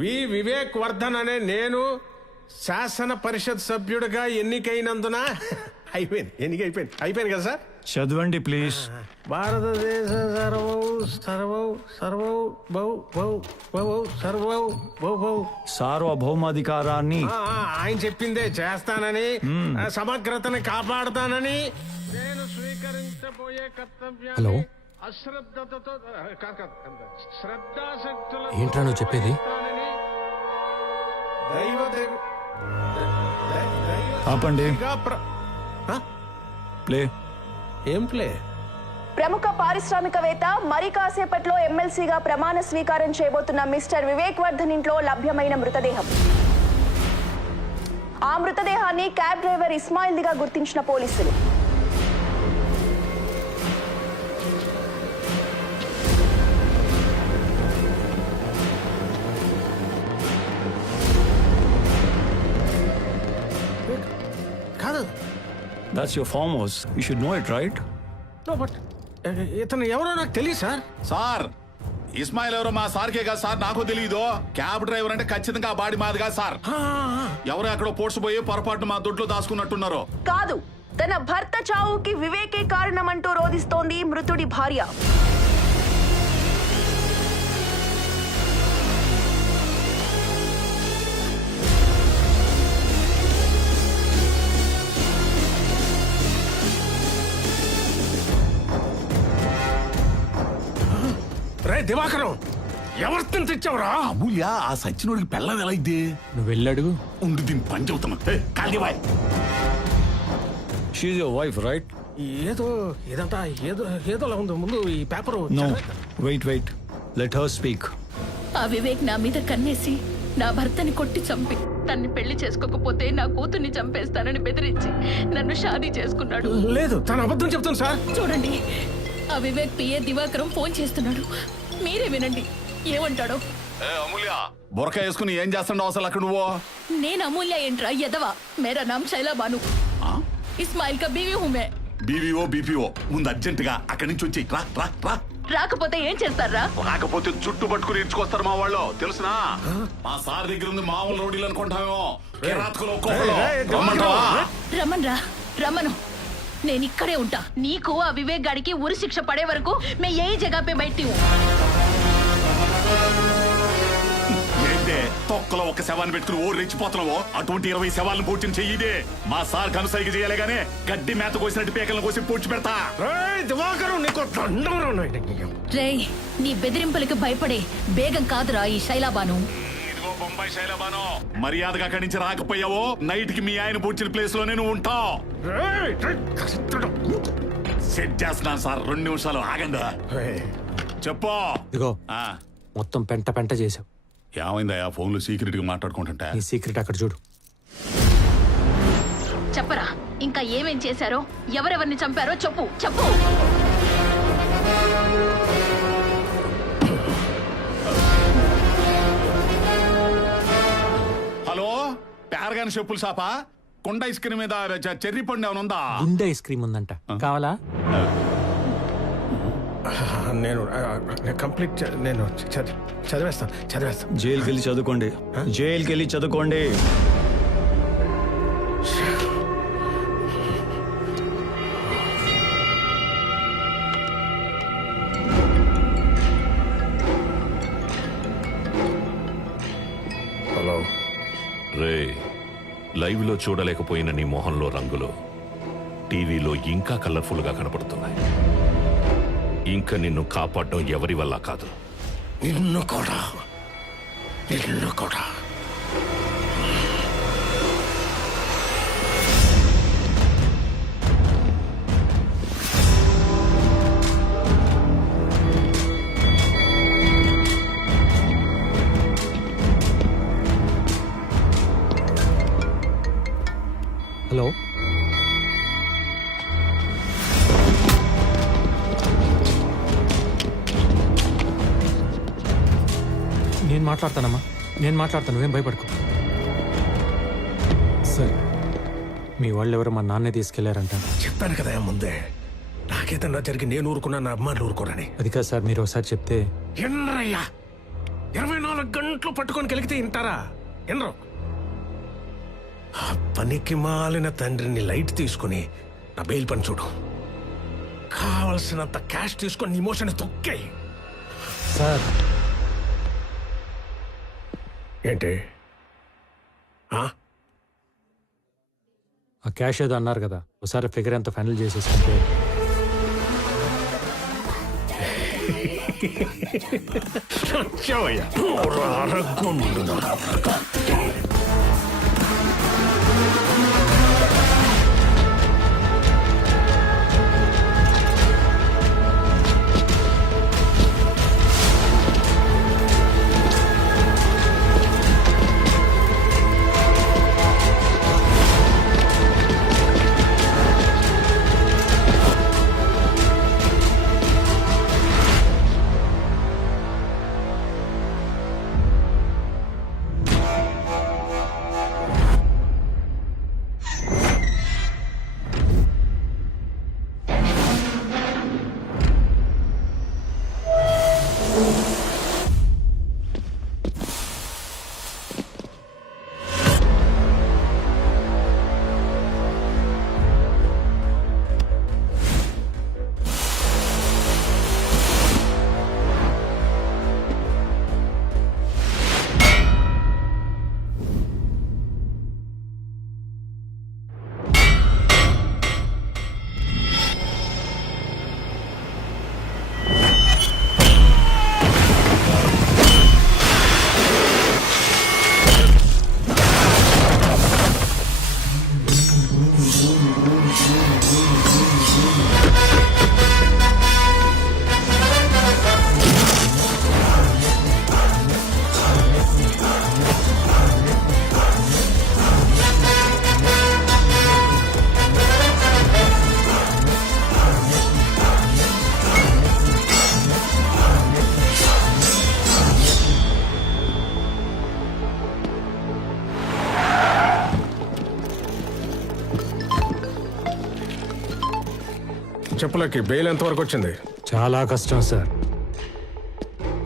వి వివేక్ వర్ధన్ అనే నేను శాసన పరిషత్ సభ్యుడిగా ఎన్నికైనందున అయిపోయింది ఎన్నిక అయిపోయింది అయిపోయింది కదా సార్? చదవండి ప్లీజ్. భారతదేశ సర్వౌ సర్వౌ సర్వౌ బౌ బౌ బౌ సర్వౌ బౌ బౌ సార్వభౌమాధికారాన్ని ఆ, ఆ, ఆయన చెప్పిందే చేస్తానని ఆ, సమగ్రతని కాపాడుతానని నేను స్వీకరించబోయే కర్తవ్యాన్ని హలో? కాదు, కాదు. శ్రద్ధాశక్తుల ఏంట్రా నువ్వు చెప్పేది? దైవ ఆపండి. ప్లే ఏం ప్లే ప్రముఖ పారిశ్రామికవేత్త మరి కాసేపట్లో ఎమ్మెల్సీగా ప్రమాణ స్వీకారం చేయబోతున్న మిస్టర్ వివేక్ వర్ధన్ ఇంట్లో లభ్యమైన మృతదేహం ఆ మృతదేహాన్ని క్యాబ్ డ్రైవర్ ఇస్మాయిల్దిగా గుర్తించిన పోలీసులు that's your farm house you should know it right no but ఇతను ఎవరో నాకు తెలియదు సార్ సార్ ఇస్మాయిల్ ఎవరో మా సార్కే కాదు సార్ నాకు తెలియదు క్యాబ్ డ్రైవర్ అంటే ఖచ్చితంగా ఆ బాడీ మాది కాదు సార్ ఎవరో ఎక్కడో పోడ్చిపోయి పొరపాటు మా దొడ్లో దాచుకున్నట్టున్నారు. కాదు తన భర్త చావుకి వివేకే కారణమంటూ రోధిస్తోంది మృతుడి భార్య. దివాకరం ఎవరిని తెచ్చావురా? అమూల్య ఆ సచ్చినోడికి పెళ్ళం ఎలా ఇద్ది నువ్వు వెళ్ళడుగు ఉండి దీన్ని పని చెబుతున్నా. కాల్దివాయ్ షీఈ్ యువర్ వైఫ్ రైట్ ఏదో ఇదంతా ఏదో ఏదోలా ఉంది. ముందు ఈ paper no wait wait let her speak ఆ వివేక్ నా మీద కన్నేసి నా భర్తని కొట్టి చంపి తన్ని పెళ్ళి చేసుకోకపోతే నా కూతుర్ని చంపేస్తానని బెదిరించి నన్ను షాదీ చేసుకున్నాడు. లేదు తను అబద్ధం చెప్తుంది సార్. చూడండి ఆ వివేక్ పిఏ దివాకరం ఫోన్ చేస్తున్నాడు. మీరే వినండి. ఏమంటాడో? అమూల్య బురక వేసుకుని ఏం చేస్తున్నావు అసలు అక్కడ నువ్వు? నేను అమూల్య ఏంట్రా? ఎదవా మేరా నామ్ శైలా బాను ఆ? ఇస్మాయిల్ కా బీవీ హుమే. బీవీఓ బీపీఓ ముందు అర్జెంట్గా అక్కడి నుంచి వచ్చి రా రా రా. రాకపోతే ఏం చేస్తారా? రాకపోతే చుట్టు పట్టుకుని ఇడ్చుకొస్తారు మా వాళ్ళు. తెలుసునా? మా సార్ దగ్గర ఉంది మామూలు రోడ్లు అనుకుంటామేమో? రమన్ రా రమను నేను ఇక్కడే ఉంటా. నీకు ఆ వివేక్ గాడికి ఉరి శిక్ష పడే వరకు మే ఏ జగాపే బయటివు తొక్కలో ఒక శవాన్ని పెట్టుకుని ఓ రెచ్చిపోతున్నావో? అటువంటి ఇరవై శవాలను పూడ్చిన చెయ్యిదే మా సార్ కనుసైకి చేయాలి గానీ గడ్డి మేత కోసినట్టు పేకలను కోసి పూడ్చి పెడతా. రేయ్ నీ బెదిరింపులకు భయపడే బేగం కాదురా ఈ శైలాబాను. బొంబాయి శైలబాను. మర్యాదగా అక్కడి నుంచి రాకపోయావో? నైట్కి మీ ఆయన పూడ్చిన ప్లేస్లోనే నువ్వు ఉంటావు. సెట్ చేస్తున్నాను సార్. రెండు నిమిషాలు ఆగండి. చెప్పు. ఇదిగో ఆ, మొత్తం పెంట పెంట చేసావు ఏమైందయ్యా? ఫోన్లో సీక్రెట్గా మాట్లాడుకుంటుంటే. నీ సీక్రెట్ అక్కడ చూడు. చెప్పరా ఇంకా ఏమేం చేశారో ఎవరెవరిని చంపారో చెప్పు చెప్పు. పేరగాని చెప్పులు షాపా కొండ ఐస్ క్రీమ్ మీద చ- చెర్రీ పండు ఏమైనా ఉందా? గుండె ఐస్ క్రీమ్ ఉందంట. కావాలా? నేను కంప్లీట్ చ- నేను చదివి చదివేస్తాను చదివేస్తాను. జైలుకి వెళ్ళి చదువుకోండి. జైలుకి వెళ్ళి చదువుకోండి. టీవీలో చూడలేకపోయిన నీ మొహంలో రంగులు టీవీలో ఇంకా కలర్ఫుల్గా కనపడుతున్నాయి. ఇంకా నిన్ను కాపాడడం ఎవరి వల్ల కాదు. నిన్ను కూడా నిన్ను కూడా. మాట్లాడతానమ్మా. నేను మాట్లాడతాను నువ్వేం భయపడుకో. సరే. మీ వాళ్ళు ఎవరో మా నాన్నే తీసుకెళ్ళారంట. చెప్పాను కదా ముందే. నాకేదన్నా జరిగి నేను ఊరుకున్నా నా అమ్మాయిలు ఊరుకోరని. అది కాదు సార్ మీరు ఒకసారి చెప్తే. ఎన్నరయ్యా ఇరవై నాలుగు గంటలు పట్టుకొని కలిగితే వింటారా వినరు ఆ పనికి మాలిన తండ్రిని లైట్ తీసుకుని నా బెయిల్ పని చూడు. కావలసినంత క్యాష్ తీసుకొని ఇమోషన్ తొక్కాయి. సార్ ఏంటి ఆ? క్యాష్ ఏదో అన్నారు కదా ఒకసారి ఫిగర్ ఎంత ఫైనల్ చేసేసుకుంటే వచ్చావయ్యా. చెప్పులకి బెయిల్ ఎంతవరకు వచ్చింది? చాలా కష్టం సార్.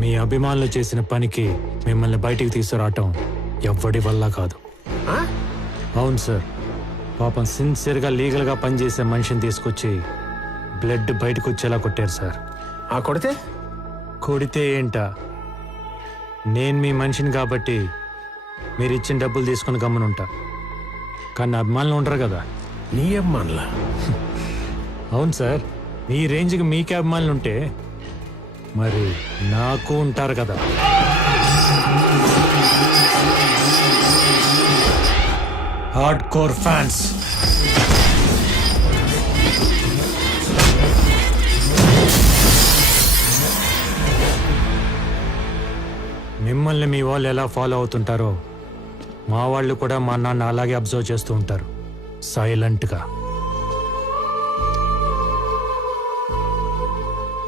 మీ అభిమానులు చేసిన పనికి మిమ్మల్ని బయటికి తీసుకురావటం ఎవ్వడి వల్ల కాదు? అవును సార్. పాపం సిన్సియర్గా లీగల్గా పనిచేసే మనిషిని తీసుకొచ్చి బ్లడ్ బయటకు వచ్చేలా కొట్టారు సార్. ఆ కొడితే? కొడితే ఏంటా? నేను మీ మనిషిని కాబట్టి మీరు ఇచ్చిన డబ్బులు తీసుకుని గమ్మునుంటా. కానీ అభిమానులు ఉంటారు కదా. నీ అమ్మాన్లా అవును సార్. మీ రేంజ్కి మీకే అభిమానులు ఉంటే మరి నాకు ఉంటారు కదా. Hardcore fans. మిమ్మల్ని మీ వాళ్ళు ఎలా ఫాలో అవుతుంటారో మా వాళ్ళు కూడా మా నాన్న అలాగే అబ్జర్వ్ చేస్తూ ఉంటారు. సైలెంట్గా.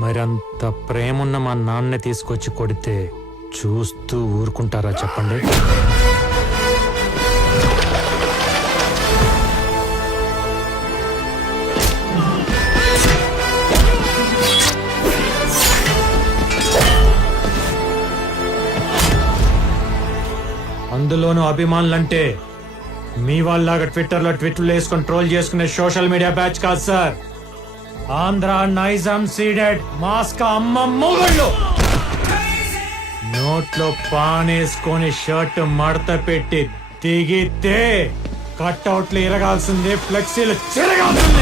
మరి అంత ప్రేమున్న మా నాన్న తీసుకొచ్చి కొడితే చూస్తూ ఊరుకుంటారా చెప్పండి? అందులోనూ అభిమానులంటే మీ వాళ్ళలాగా ట్విట్టర్లో ట్విట్లు వేసుకొని ట్రోల్ చేసుకునే సోషల్ మీడియా బ్యాచ్ కాదు sir. Andhra Nizam ceded mask అమ్మ మొగుళ్ళు. నోట్లో పానేసుకొని షర్ట్ మడత పెట్టి దిగితే కట్అవుట్లు ఇరగాల్సిందే ఫ్లెక్సీలు చిరగాల్సిందే